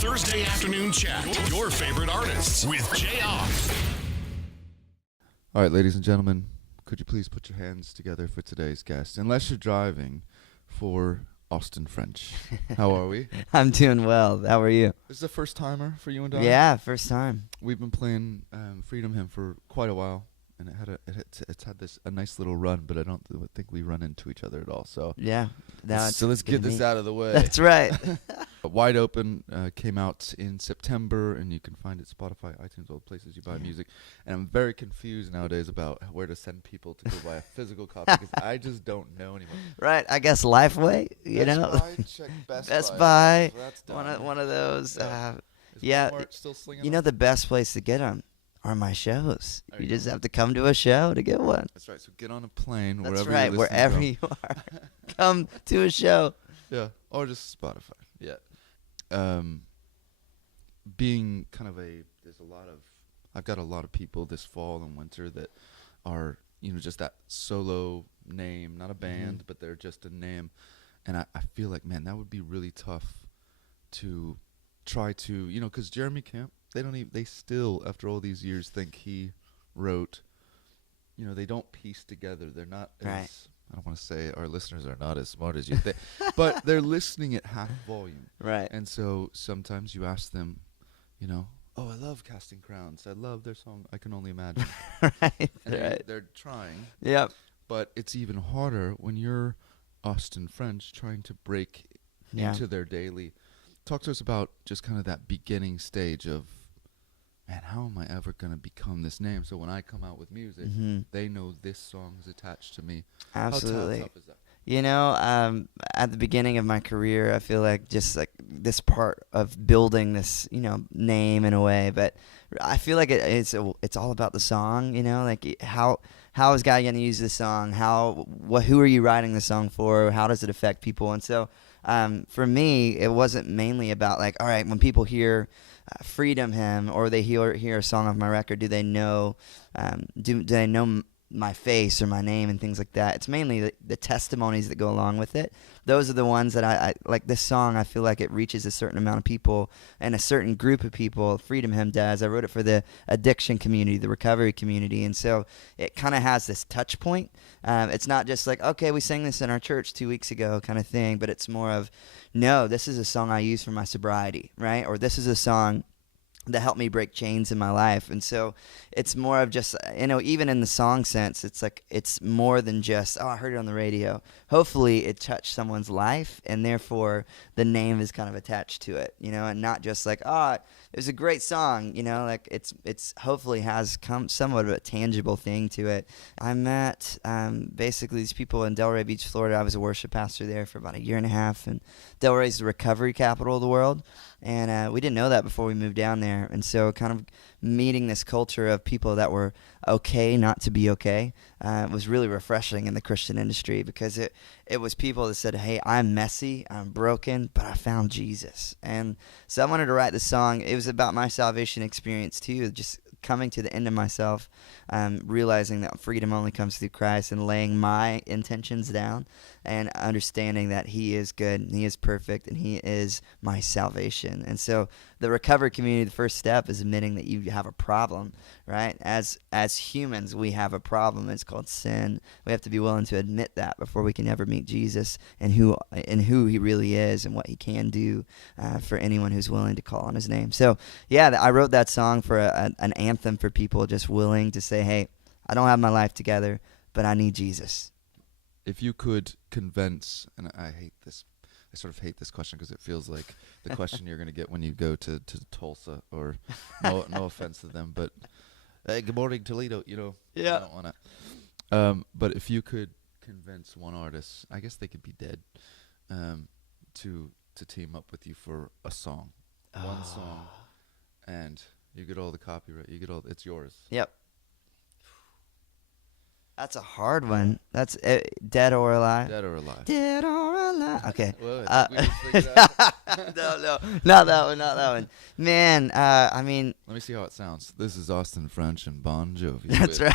Thursday afternoon chat. Your favorite artists with Jayar. All right, ladies and gentlemen, could you please put your hands together for today's guest? Unless you're driving, for Austin French. How are we? I'm doing well. How are you? This is a first timer for you and I. Yeah, first time. We've been playing Freedom Hymn for quite a while, and it's had a nice little run, but I don't think we run into each other at all. So Yeah. so let's get this out of the way. That's right. Wide Open came out in September, and you can find it Spotify, iTunes, all the places you buy music. And I'm very confused nowadays about where to send people to go buy a physical copy because I just don't know anymore. Right. I guess Lifeway, you Best know. Buy, check Best Buy. That's done. One of those. Yeah. Is Yeah. Walmart still slinging You know, them? the best place to get them are my shows. There You you just go. have to come to a show to get one. That's right. So get on a plane That's wherever right. you're listening Wherever from. you are, come to a show. Yeah, or just Spotify. Yeah. Being kind of I've got a lot of people this fall and winter that are, just that solo name, not a band, but they're just a name. And I feel like, man, that would be really tough to try to, because Jeremy Camp, they still, after all these years, think he wrote, they don't piece together. They're not Right. as, I don't want to say our listeners are not as smart as you think, but they're listening at half volume. Right. And so sometimes you ask them, oh, I love Casting Crowns. I love their song, I Can Only Imagine. Right. And Right. they're trying, Yep. but it's even harder when you're Austin French trying to break Yeah. into their daily. Talk to us about just kind of that beginning stage of, man, how am I ever going to become this name? So when I come out with music, they know this song is attached to me. Absolutely. How tough is that? At the beginning of my career, I feel like just like this part of building this, name in a way, but I feel like it's all about the song, like how is God going to use this song? Who are you writing the song for? How does it affect people? And so, for me, it wasn't mainly about like, all right, when people hear Freedom Hymn or they hear a song off my record, do they know, do they know my face or my name and things like that? It's mainly the testimonies that go along with it. Those are the ones that I like. This song, I feel like it reaches a certain amount of people and a certain group of people. Freedom Hymn does. I wrote it for the addiction community, the recovery community, and so it kind of has this touch point. It's not just like, okay, we sang this in our church 2 weeks ago kind of thing, but it's more of, no, this is a song I use for my sobriety, right? Or this is a song that helped me break chains in my life. And so it's more of just, even in the song sense, it's like, it's more than just, oh, I heard it on the radio. Hopefully it touched someone's life, and therefore the name is kind of attached to it, and not just like, oh, it was a great song, like it's hopefully has come somewhat of a tangible thing to it. I met basically these people in Delray Beach, Florida. I was a worship pastor there for about a year and a half, and Delray is the recovery capital of the world. And we didn't know that before we moved down there. And so kind of meeting this culture of people that were okay not to be okay was really refreshing in the Christian industry, because it was people that said, hey, I'm messy, I'm broken, but I found Jesus. And so I wanted to write this song. It was about my salvation experience too, just coming to the end of myself, realizing that freedom only comes through Christ, and laying my intentions down and understanding that he is good and he is perfect and he is my salvation. And so the recovery community, the first step is admitting that you have a problem, right? As humans, we have a problem. It's called sin. We have to be willing to admit that before we can ever meet Jesus and who he really is and what he can do for anyone who's willing to call on his name. So yeah, I wrote that song for an anthem for people just willing to say, hey, I don't have my life together, but I need Jesus. If you could convince, and I sort of hate this question because it feels like the question you're going to get when you go to Tulsa, or no offense to them, but hey, good morning, Toledo, Yeah. I don't want to. But if you could convince one artist, I guess they could be dead, to team up with you for a song, one song, and you get all the copyright, it's yours. Yep. That's a hard one. That's Dead or Alive. Dead or alive. Dead or Alive. Okay. Well, I think we just figured it out. No, not that one. Man, I mean. Let me see how it sounds. This is Austin French and Bon Jovi. That's with right.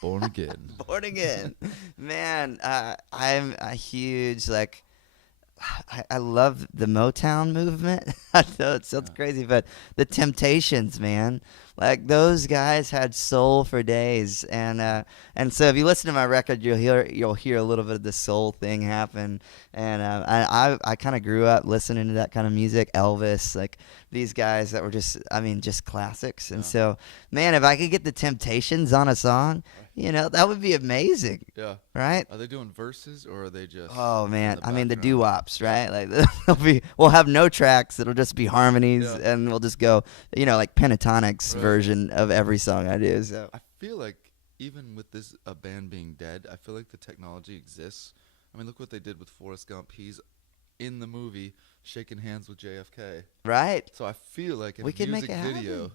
Born Again. Born Again. Man, I'm a huge, I love the Motown movement. I know it sounds crazy, but the Temptations, man, like those guys had soul for days, and so if you listen to my record, you'll hear a little bit of the soul thing happen, and I kind of grew up listening to that kind of music, Elvis, like these guys that were just classics, and so man, if I could get the Temptations on a song, that would be amazing. Yeah. Right? Are they doing verses or are they just? Oh man, the I mean the background? doo-wops, right? Like we'll have no tracks. It'll just be harmonies, Yeah. and we'll just go, like Pentatonic's Right. version of every song I do. So I feel like even with this a band being dead, I feel like the technology exists. I mean, look what they did with Forrest Gump. He's in the movie shaking hands with JFK. right, So I feel like in We a could make music it happen. video,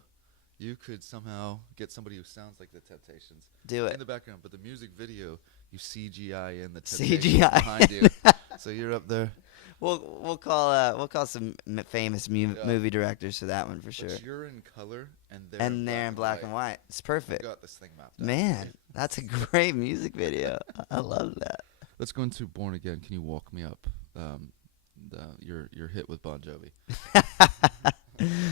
you could somehow get somebody who sounds like the Temptations do in it. the background, but the music video, you CGI in the Temptations CGI. behind you. So you're up there. We'll call some famous movie directors for that one for sure. But you're in color and they're And they're in black and white. It's I've perfect. got this thing mapped out. Man, that's a great music video. I love that. Let's go into Born Again. Can you walk me up your hit with Bon Jovi?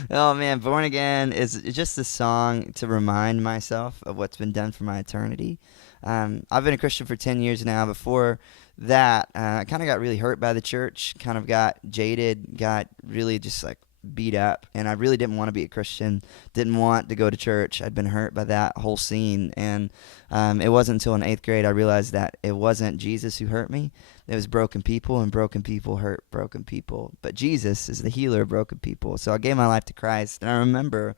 Oh man, Born Again is just a song to remind myself of what's been done for my eternity. I've been a Christian for 10 years now. Before that, I kind of got really hurt by the church, kind of got jaded, got really just like beat up, and I really didn't want to be a Christian, didn't want to go to church. I'd been hurt by that whole scene, and it wasn't until in 8th grade I realized that it wasn't Jesus who hurt me. It was broken people, and broken people hurt broken people. But Jesus is the healer of broken people. So I gave my life to Christ, and I remember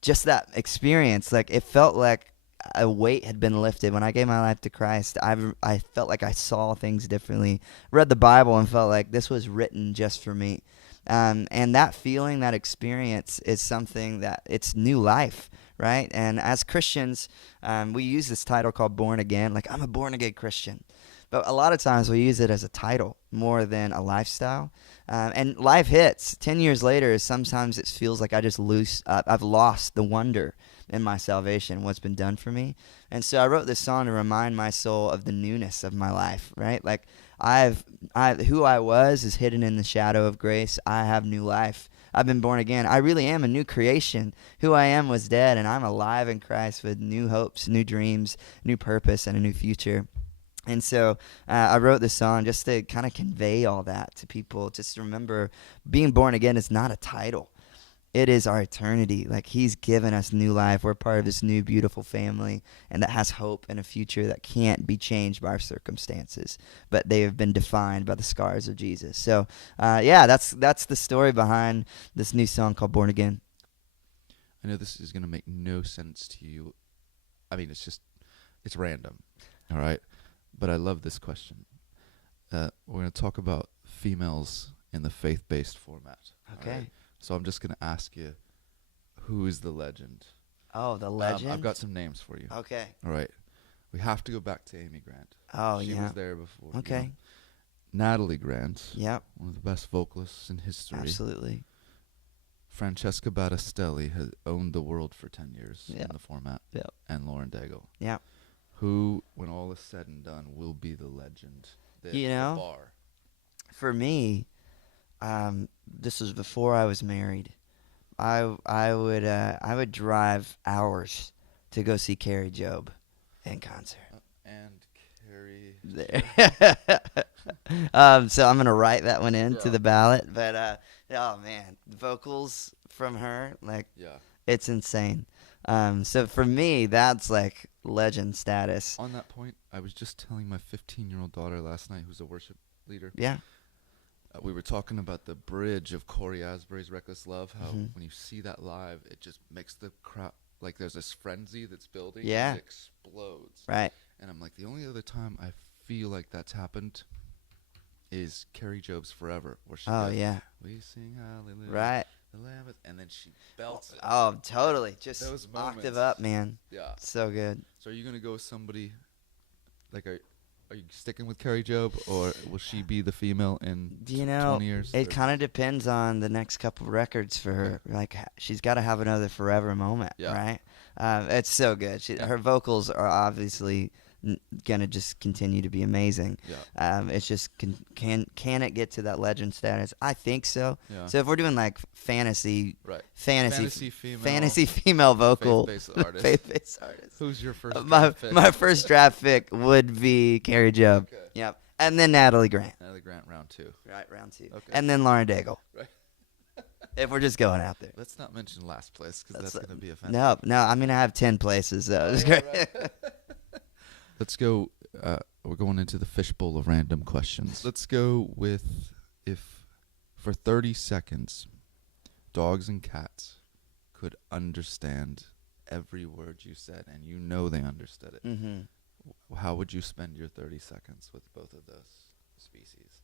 just that experience. Like it felt like a weight had been lifted when I gave my life to Christ. I felt like I saw things differently. Read the Bible and felt like this was written just for me. And that feeling, that experience is something that it's new life, right? And as Christians, we use this title called Born Again. Like I'm a born again Christian. But a lot of times we use it as a title more than a lifestyle. And life hits. 10 years later, sometimes it feels like I've lost the wonder in my salvation, what's been done for me. And so I wrote this song to remind my soul of the newness of my life, right? Like who I was is hidden in the shadow of grace. I have new life. I've been born again. I really am a new creation. Who I am was dead, and I'm alive in Christ with new hopes, new dreams, new purpose, and a new future. And so I wrote this song just to kind of convey all that to people. Just remember, being born again is not a title. It is our eternity. Like he's given us new life. We're part of this new, beautiful family, and that has hope and a future that can't be changed by our circumstances, but they have been defined by the scars of Jesus. So, that's the story behind this new song called Born Again. I know this is going to make no sense to you. I mean, it's random, all right? But I love this question. We're going to talk about females in the faith-based format. Okay. All right? So I'm just going to ask you, who is the legend? Oh, the legend? I've got some names for you. Okay. All right. We have to go back to Amy Grant. Oh, she yeah. was there before. Okay. Natalie Grant. Yep. One of the best vocalists in history. Absolutely. Francesca Battistelli has owned the world for 10 years in the format. Yep. And Lauren Daigle. Yep. Who, when all is said and done, will be the legend? The bar. For me, this was before I was married. I would drive hours to go see Kerry Job in concert. And Kerry. So I'm gonna write that one into the ballot. But oh man, the vocals from her, like, it's insane. So for me, that's like legend status. On that point, I was just telling my 15-year-old daughter last night, who's a worship leader. Yeah. We were talking about the bridge of Corey Asbury's Reckless Love, how when you see that live, it just makes the crowd, like there's this frenzy that's building, and it explodes. Right. And I'm like, the only other time I feel like that's happened is Kerry Job's Forever, where she goes, we sing hallelujah, right, the Lamb, and then she belts it. Oh, totally. Just those octave up, man. Yeah. So good. So are you going to go with somebody, like, are you sticking with Kerry Job, or will she be the female in 20 years? It kind of depends on the next couple records for her. Like, she's got to have another forever moment, right? It's so good. Her vocals are obviously gonna just continue to be amazing. Yeah. It's just can it get to that legend status? I think so. Yeah. So if we're doing like fantasy Fantasy female. fantasy female vocal Faith-based artist. faith-based artist. Who's your first my draft pick? my first draft pick would be Kerry Job. Okay. Yep. And then Natalie Grant. Natalie Grant, round 2. Right, round 2. Okay. And then Lauren Daigle. Right. If we're just going out there. Let's not mention last place because that's going to be offensive. No. I mean, I have 10 places, though. It's great. Let's go. We're going into the fishbowl of random questions. Let's go with if for 30 seconds, dogs and cats could understand every word you said, and you know they understood it. Mm-hmm. How would you spend your 30 seconds with both of those species?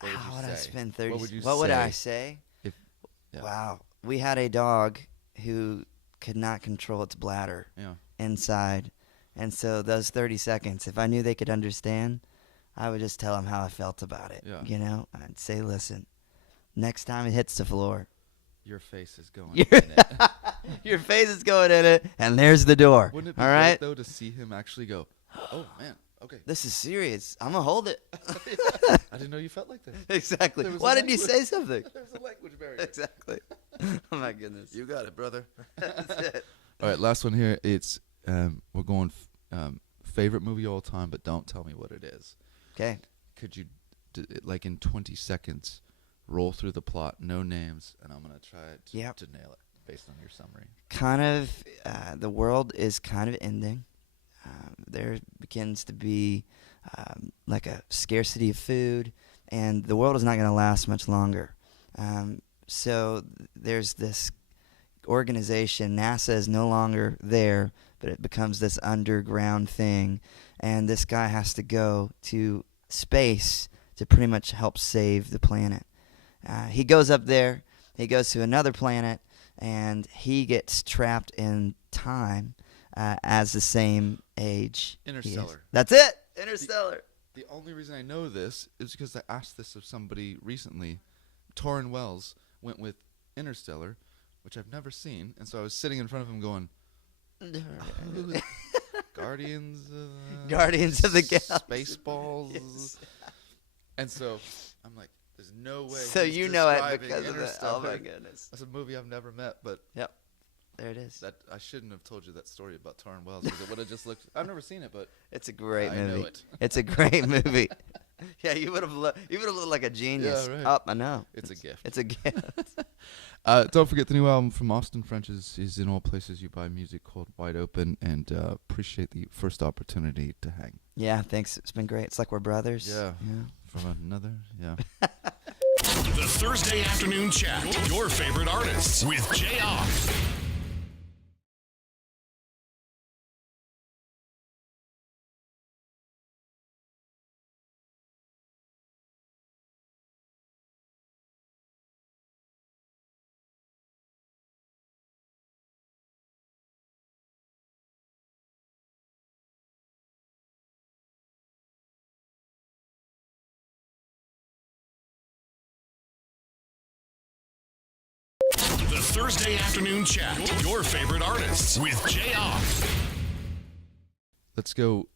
What would How you would I say? spend 30 What would you What would I say? say? Yeah. Wow. We had a dog who could not control its bladder Yeah. inside. And so those 30 seconds, if I knew they could understand, I would just tell them how I felt about it. Yeah. You know, I'd say, listen, next time it hits the floor, Your face is going in it. your face is going in it, and there's the door. Wouldn't it be all great, right? though, to see him actually go, oh, man, okay. This is serious. I'm going to hold it. I didn't know you felt like this. Exactly. There was Why a didn't you language- say something? There's a language barrier. Exactly. Oh, my goodness. You got it, brother. That's it. All right, last one here. It's we're going favorite movie of all time, but don't tell me what it is. Okay. Could you, like in 20 seconds, roll through the plot, no names, and I'm gonna try to nail it based on your summary. Kind of, the world is kind of ending. There begins to be like a scarcity of food, and the world is not going to last much longer. So there's this organization, NASA is no longer there, but it becomes this underground thing, and this guy has to go to space to pretty much help save the planet. He goes up there, he goes to another planet, and he gets trapped in time as the same age. Interstellar. That's it! Interstellar. The only reason I know this is because I asked this of somebody recently. Torrin Wells went with Interstellar, which I've never seen, and so I was sitting in front of him going, Guardians Guardians of the Galaxy. Spaceballs. Yes. And so I'm like, there's no way. So he's you know it describing because of that. Oh, my Interstellar. goodness. That's a movie I've never met, but There it is. that I shouldn't have told you that story about Torrin Wells because it would have just looked. I've never seen it, but It's a great I movie. know it. It's a great movie. Yeah, you would have looked like a genius. Yeah, right. Oh, I know. It's a gift. It's a gift. Don't forget the new album from Austin French is in all places you buy music, called Wide Open, and appreciate the first opportunity to hang. Yeah, thanks. It's been great. It's like we're brothers. Yeah. From another, yeah. The Thursday Afternoon Chat. Your favorite artists with Jayar. The Thursday Afternoon Chat. Your favorite artists with Jayar. Let's go.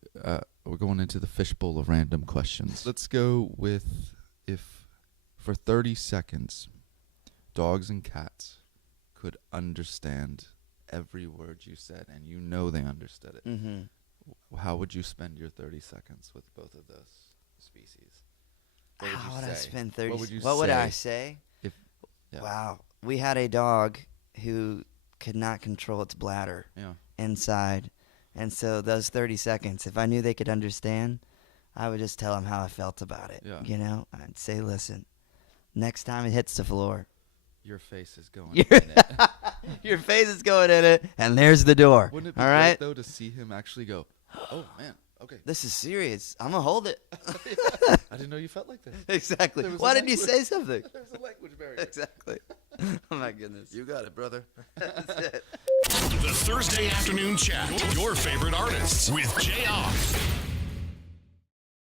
We're going into the fishbowl of random questions. Let's go with if for 30 seconds, dogs and cats could understand every word you said, and you know they understood it. Mm-hmm. How would you spend your 30 seconds with both of those species? What would How you would I say? spend 30? What would you What would I say? say? Yeah. Wow. We had a dog who could not control its bladder Yeah. inside. And so those 30 seconds, if I knew they could understand, I would just tell them how I felt about it. Yeah. You know, I'd say, listen, next time it hits the floor, Your face is going in it. your face is going in it, and there's the door. Wouldn't it be all great, right? though, to see him actually go, oh, man, okay. This is serious. I'm going to hold it. I didn't know you felt like this. Exactly. There was Why a didn't you language- say something? There's a language barrier. Exactly. Oh, my goodness. You got it, brother. That's it. The Thursday Afternoon Chat. Your favorite artists with Jayar.